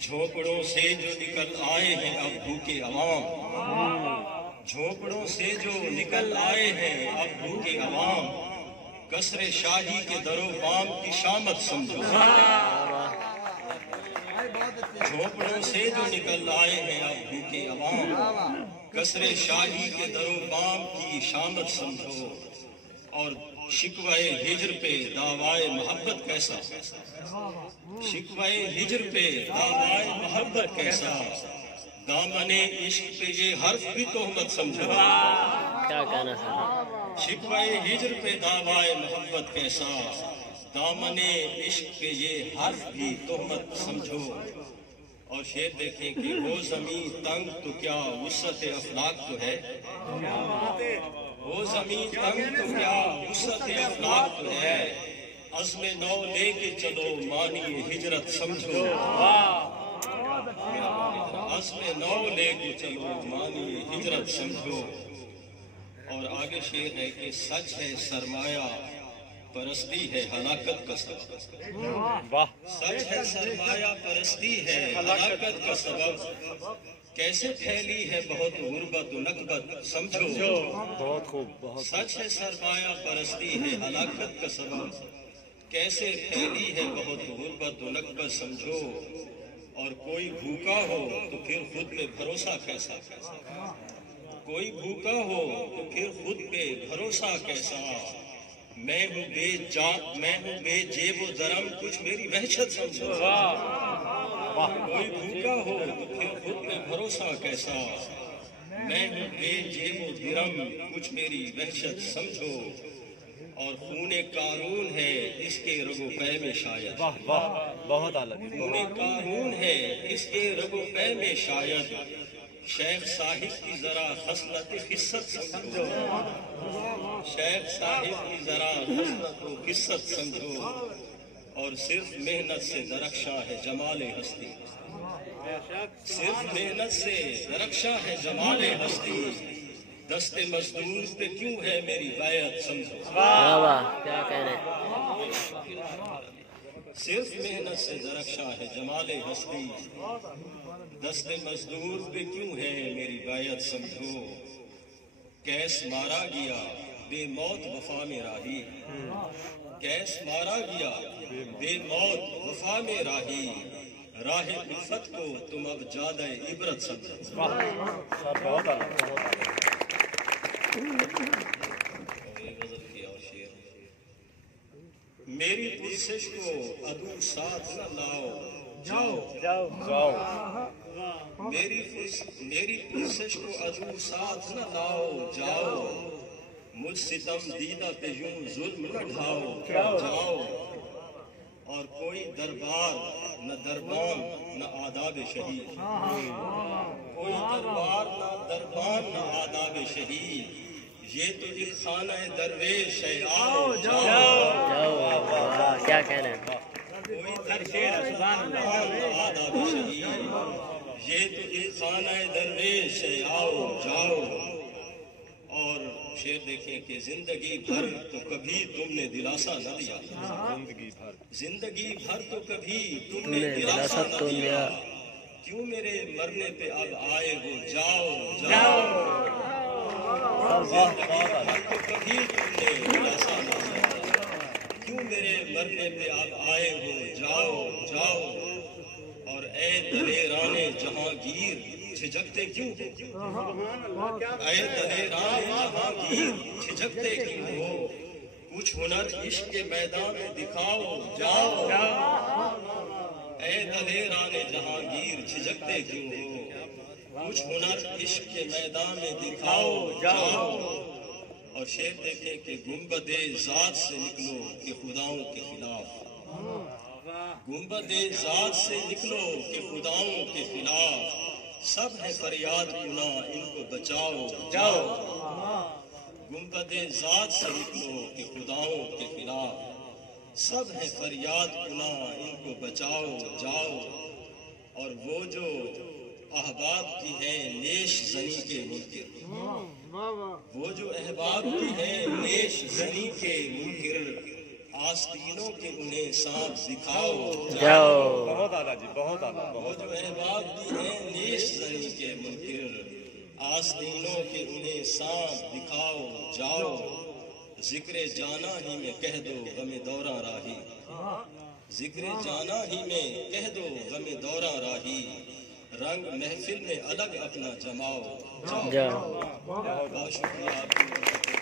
جھونپڑوں سے جو نکل آئے ہیں اب بھوکے عوام، جھونپڑوں سے جو نکل آئے ہیں اب بھوکے عوام، قصر شاہی کے در و بام کی شامت سمجھو۔ جھونپڑوں سے جو نکل آئے ہیں اب بھوکے عوام، قصر شاہی کے در و بام کی شامت سمجھو۔ اور شکوائے ہجر پہ دعوائے محبت کیسا، شکوائے ہجر پہ دعوائے محبت کیسا، دامن عشق پہ یہ حرف بھی تہمت سمجھو۔ کیا کہنا سر؟ شکوائے ہجر پہ دعوائے محبت کیسا، دامن عشق پہ یہ حرف بھی تہمت سمجھو۔ اور شعر دیکھیں کہ وہ زمین تنگ تو کیا وسعت افلاک تو ہے، وہ زمین تنگ تو کیا وسعت افلاک تو ہے، عزم نو لے کے چلو مانی ہجرت سمجھو۔ عزم نو لے کے چلو مانی ہجرت سمجھو۔ اور آگے شعر ہے کہ سچ ہے سرمایہ پرستی ہے ہلاکت کا سبب، سچ ہے سرمایہ پرستی ہے ہلاکت کا سبب، کیسے پھیلی ہے بہت غربت و نکبت سمجھو۔ بہت خوب، سچ ہے سرمایہ پرستی ہے ہلاکت کا سبب، کیسے پھیلی ہے بہت غربت و نکبت سمجھو۔ اور کوئی بھوکا ہو تو پھر خود پہ بھروسہ کیسا، کوئی بھوکا ہو تو پھر خود پہ بھروسہ کیسا، میں ہوں بے جیب و درم کچھ میری وحشت سمجھو۔ کوئی بھوکا ہو تو پھر خود پہ بھروسہ کیسا، میں ہوں بے جیب و درم کچھ میری وحشت سمجھو۔ اور خون قارون ہے اس کے رگ و پے میں شاید، بہت اعلیٰ، خون قارون ہے اس کے رگ و پے میں شاید، شیخ صاحب کی ذرا خصلت خصت سمجھو، شیخ صاحب کی ذرا خصلت و خصت سمجھو۔ اور صرف محنت سے درخشاں ہے جمال ہستی، صرف محنت سے درخشاں ہے جمال ہستی، دست مزدور پہ کیوں ہے میری بیعت سمجھو۔ کیا کہنا ہے؟ صرف محنت سے درخشاں ہے جمال ہستی، دست مزدور پہ کیوں ہے میری بیعت سمجھو۔ کیس مارا گیا بے موت وفا میں راہی، کیس مارا گیا بے موت وفا میں راہی، راہ الفت کو تم اب زیادہ عبرت سمجھو۔ بہت اعلیٰ، بہت اعلیٰ۔ میری پرسش کو عدو ساتھ نہ لاؤ جاؤ، جاؤ، میری پرسش کو عدو ساتھ نہ لاؤ جاؤ، مجھ ستم دیدہ پہ یوں ظلم نہ ڈھاؤ جاؤ۔ اور کوئی دربار نہ دربان نہ آداب شہید، کوئی دربار نہ دربان نہ آداب شہید، یہ تو ایک خانہ درویش ہے آؤ جاؤ۔ کیا کہنا ہے؟ کوئی دربار نہ آداب شہید، یہ تو ایک خانہ درویش ہے آؤ جاؤ۔ اور شعر دیکھیں کہ زندگی بھر تو کبھی تم نے دلاسا نہ دیا، زندگی بھر تو کبھی تم نے دلاسا نہ دیا، کیوں میرے مرنے پہ اب آئے ہو جاؤ جاؤ۔ زندگی بھر تو کبھی تم نے دلاسا نہ دیا، کیوں میرے مرنے پہ اب آئے ہو جاؤ جاؤ۔ اور اے دلیران جہانگیر جھجکتے کیوں ہو، اے دلیران جہانگیر جھجکتے کیوں ہو، کچھ ہنر عشق کے میدان میں دکھاؤ جاؤ۔ اے دلیران جہانگیر جھجکتے کیوں ہو، کچھ ہنر عشق کے میدان میں دکھاؤ جاؤ۔ اور شعر دیکھیں کہ گنبد ذات سے نکلو کہ خداؤں کے خلاف، گنبد ذات سے نکلو کہ خداؤں کے خلاف، سب ہے فریاد گناہ ان کو بچاؤ جاؤ۔ گنبد ذات سے نکلو کہ خداؤں کے خلاف، سب ہے فریاد گناہ ان کو بچاؤ جاؤ۔ اور وہ جو احباب کی ہے نیش زنی کے منکر، وہ جو احباب کی ہے نیش زنی کے منکر، آستینوں کے انہیں سانپ دکھاؤ جاؤ بہت اعلیٰ جی، بہت اعلیٰ، بہت جو احباب بھی ہیں نیش زنی کے منکر، آستینوں کے انہیں سانپ دکھاؤ جاؤ، ذکر جانا ہی میں کہہ دو غم دوراں راہی، ذکر جانا ہی میں کہہ دو غم دوراں راہی، رنگ محفل میں الگ اپنا جماؤ جاؤ۔ جاؤ بہت شکریہ آپ کی